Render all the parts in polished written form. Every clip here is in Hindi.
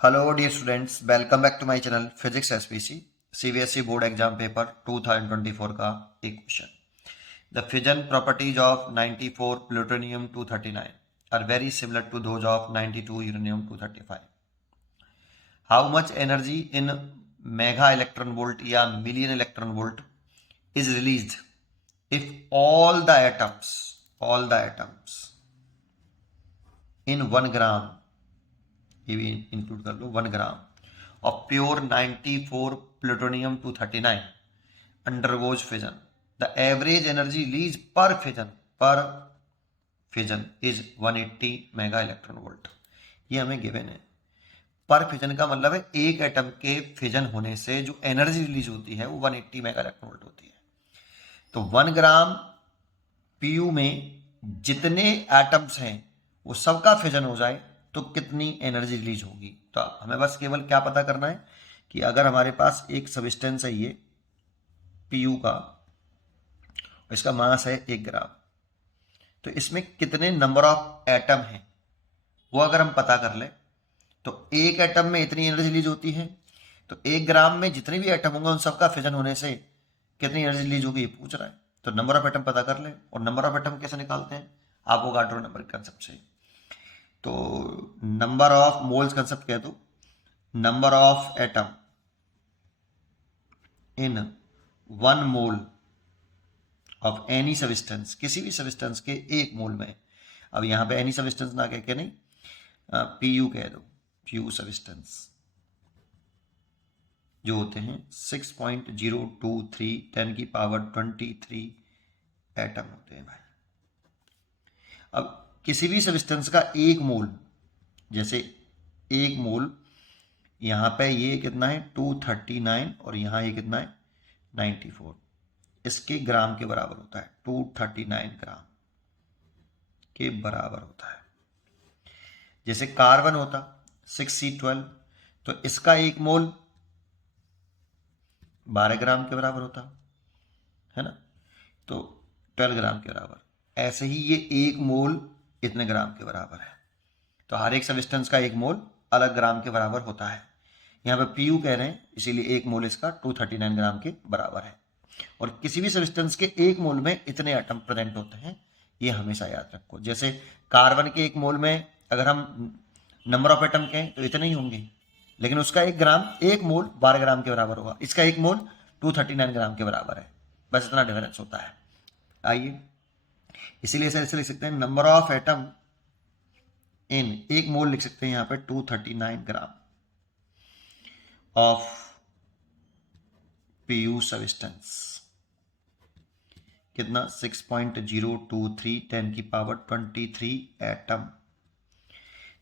Hello dear students, welcome back to my channel Physics SPC CBSE board exam paper 2024 का एक question. The fission properties of 94 plutonium 239 are very similar to those of 92 uranium 235. How much energy in mega electron volt या million electron volt is released if all the atoms in 1 gram, ये भी इंक्लूड कर लो, 1 gram of pure 94 plutonium 239 undergoes fission, the average energy release per fission is 180 mega electron volt. ये हमें गिवन है. पर फिजन का मतलब है एक एटम के फिजन होने से जो एनर्जी रिलीज होती है वो 180 मेगा इलेक्ट्रॉन वोल्ट होती है. तो 1 ग्राम पीयू में जितने एटम्स हैं वो सबका फिजन हो जाए तो कितनी एनर्जी रिलीज होगी. तो हमें बस केवल क्या पता करना है कि अगर हमारे पास एक सब्सटेंस है ये पीयू का, इसका मास है 1 ग्राम, तो इसमें कितने नंबर ऑफ एटम हैं वो अगर हम पता कर ले तो एक एटम में इतनी एनर्जी रिलीज होती है. तो 1 ग्राम में जितने भी एटम होंगे उन सबका फिजन होने से कितनी एनर्जी रिलीज होगी ये पूछ रहा है. तो नंबर ऑफ एटम पता कर ले. और नंबर ऑफ एटम कैसे निकालते हैं, आपको गाड्रो नंबर कंसेप्ट से. तो नंबर ऑफ मोल्स कंसेप्ट कह दो, number of atom in 1 mole of any substance, किसी भी सब्सटेंस के 1 मोल में. अब यहां पे एनी सब्सटेंस ना कह के नहीं, पीयू कह दो. पीयू सब्सटेंस जो होते हैं 6.023 10 की पावर 23 एटम होते हैं भाई. अब किसी भी सब्सटेंस का 1 मोल, जैसे 1 मोल यहाँ पे ये कितना है 239 और यहाँ ये कितना है 94, इसके ग्राम के बराबर होता है. 239 ग्राम के बराबर होता है. जैसे कार्बन होता 6C12, तो इसका 1 मोल 12 ग्राम के बराबर होता है ना, तो 12 ग्राम के बराबर. ऐसे ही ये 1 मोल इतने ग्राम के बराबर है. तो हर एक सब्सटेंस का 1 मोल अलग ग्राम के बराबर होता है. यहाँ पे पीयू कह रहे हैं इसीलिए 1 मोल इसका 239 ग्राम के बराबर है. और किसी भी सब्सटेंस के 1 मोल में इतने एटम प्रेजेंट होते हैं, ये हमेशा याद रखो. जैसे कार्बन के 1 मोल में अगर हम नंबर ऑफ एटम कहें तो इतने ही होंगे, लेकिन उसका 1 मोल 12 ग्राम के बराबर होगा, इसका 1 मोल 239 ग्राम के बराबर है. बस इतना डिफरेंस होता है. आइए, इसीलिए ऐसे लिख सकते हैं नंबर ऑफ एटम इन 1 मोल लिख सकते हैं यहाँ पे 239 ग्राम ऑफ पीयू सब्सटेंस. कितना 6.023 10 की पावर 23 एटम.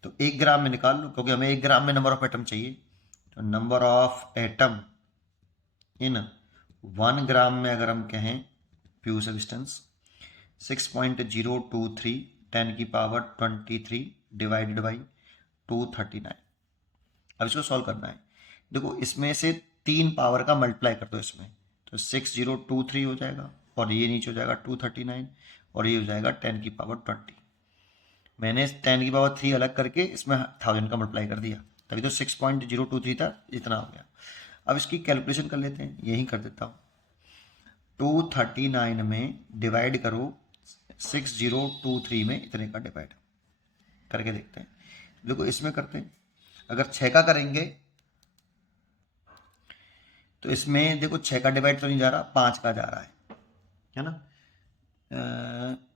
तो 1 ग्राम में निकाल लो क्योंकि हमें 1 ग्राम में नंबर ऑफ एटम चाहिए. तो नंबर ऑफ एटम इन 1 ग्राम में अगर हम कहें पीयू सब्सटेंस 6.023 10 की पावर 23 डिवाइडेड बाई 239. अब इसको सॉल्व करना है. देखो इसमें से 3 पावर का मल्टीप्लाई कर दो इसमें, तो 6023 हो जाएगा और ये नीचे हो जाएगा 239 और ये हो जाएगा 10 की पावर 20. मैंने 10 की पावर 3 अलग करके इसमें 1000 का मल्टीप्लाई कर दिया, तभी तो 6.023 था, इतना हो गया. अब इसकी कैलकुलेशन कर लेते हैं, यही कर देता हूँ. 239 में डिवाइड करो 6023 में इतने का डिवाइड करके देखते हैं. देखो इसमें करते हैं, अगर 6 का करेंगे तो इसमें देखो 6 का डिवाइड तो नहीं जा रहा, 5 का जा रहा है ना.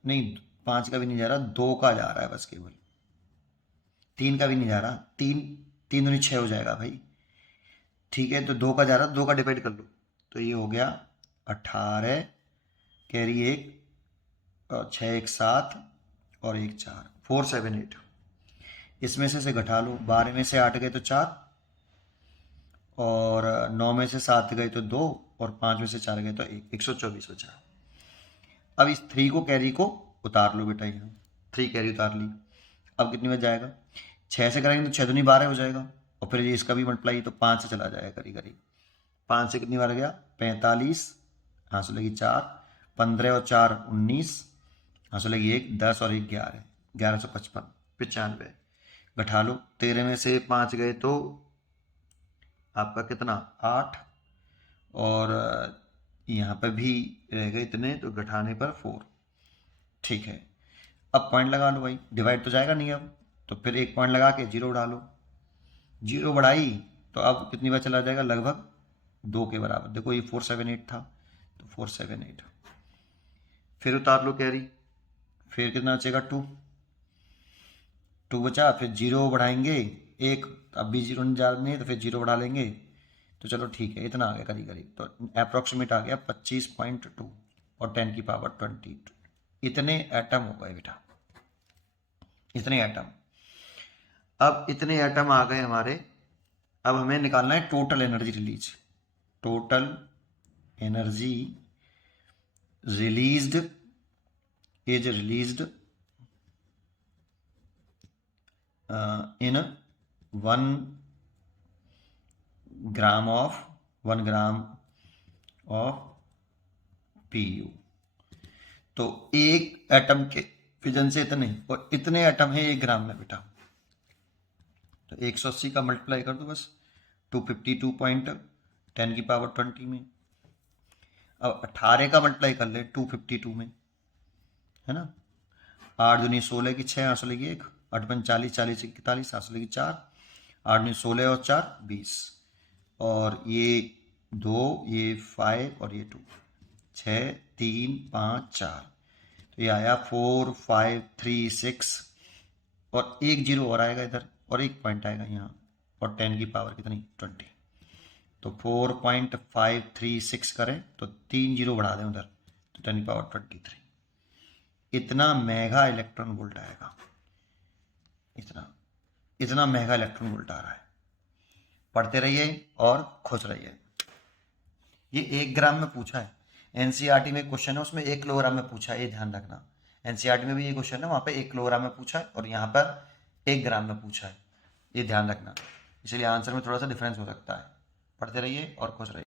नहीं 5 का भी नहीं जा रहा, 2 का जा रहा है बस केवल. 3 का भी नहीं जा रहा, 3 दूनी 6 हो जाएगा भाई. ठीक है, तो 2 का जा रहा, 2 का डिवाइड कर लो तो ये हो गया 18, कैरी 1 और 6 1 7 और 1 4, 4 7 8. इसमें से घटा लो, 12 में से 8 गए तो 4 और 9 में से 7 गए तो 2 और 5 में से 4 गए तो 1, 124 बचा. अब इस 3 को कैरी को उतार लो बेटा, यहाँ 3 कैरी उतार ली. अब कितनी बच जाएगा, 6 से करेंगे तो 6 दूनी 12 हो जाएगा और फिर ये इसका भी मल्टीप्लाई तो 5 से चला जाएगा करीब करीब. 5 से कितनी बार गया 45, हाँ सो लगी 4, 15 और 4 19, हाँ सो लगी 1, 10 और 1 11, 1155, 95. घटा लो, 13 में से 5 गए तो आपका कितना 8, और यहाँ पर भी रह गए इतने, तो घटाने पर 4। ठीक है, अब पॉइंट लगा लो भाई, डिवाइड तो जाएगा नहीं अब, तो फिर एक पॉइंट लगा के 0 डालो, 0 बढ़ाई तो अब कितनी बार चला जाएगा, लगभग 2 के बराबर। देखो ये 478 था, तो 478, फिर उतार लो कैरी, फिर कितना बचेगा 2 बचा, फिर 0 बढ़ाएंगे एक, अब भी 0 नहीं जाने तो फिर 0 बढ़ा लेंगे, तो चलो ठीक है, इतना आ गया करीब करीब, तो अप्रोक्सीमेट आ गया 25.2 और 10 की पावर 22। इतने एटम हो गए बेटा, इतने एटम। अब इतने एटम आ गए हमारे, अब हमें निकालना है total energy release. Total energy released is released in 1 gram of PU। तो एक एटम के फिजन से इतने, और इतने एटम है 1 ग्राम में बेटा, तो 180 का मल्टीप्लाई कर दो बस 252.10 की पावर 20 में। अब 18 का मल्टीप्लाई कर ले 252 में, है ना, 8 दूनी 16 की 6, 8 16 की 1, 8 5 40, 40 41, 8 16 की 4, 8 दूनी 16 और 4 20, और ये 2, ये 5 और ये 2, 6 3 5 4, तो ये आया 4 5 3 6, और एक 0 और आएगा इधर, और एक पॉइंट आएगा यहाँ, और 10 की पावर कितनी 20, तो 4.536 करें तो 3 0 बढ़ा दें उधर, तो 10 की पावर 23। इतना मेगा इलेक्ट्रॉन वोल्ट आएगा, इतना मेगा इलेक्ट्रॉन वोल्ट आ रहा है। पढ़ते रहिए और खुश रहिए। ये 1 ग्राम में पूछा है, एनसीईआरटी में क्वेश्चन है उसमें 1 किलोग्राम में पूछा है, ये ध्यान रखना। एनसीईआरटी में भी ये क्वेश्चन है, वहाँ पे 1 किलोग्राम में पूछा है और यहाँ पर 1 ग्राम में पूछा है, ये ध्यान रखना, इसलिए आंसर में थोड़ा सा डिफरेंस हो सकता है। पढ़ते रहिए और खुश रहिए।